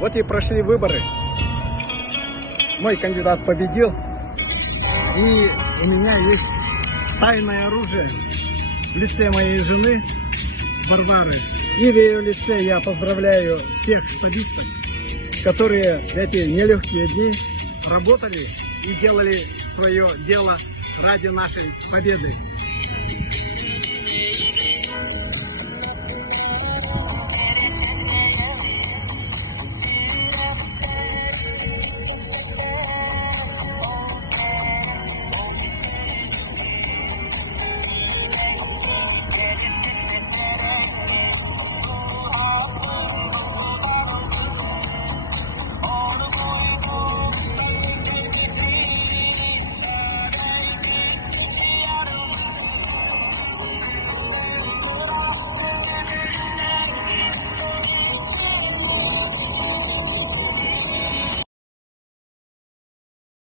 Вот и прошли выборы. Мой кандидат победил. И у меня есть тайное оружие в лице моей жены Варвары. И в ее лице я поздравляю всех штабистов, которые в эти нелегкие дни работали и делали свое дело ради нашей победы.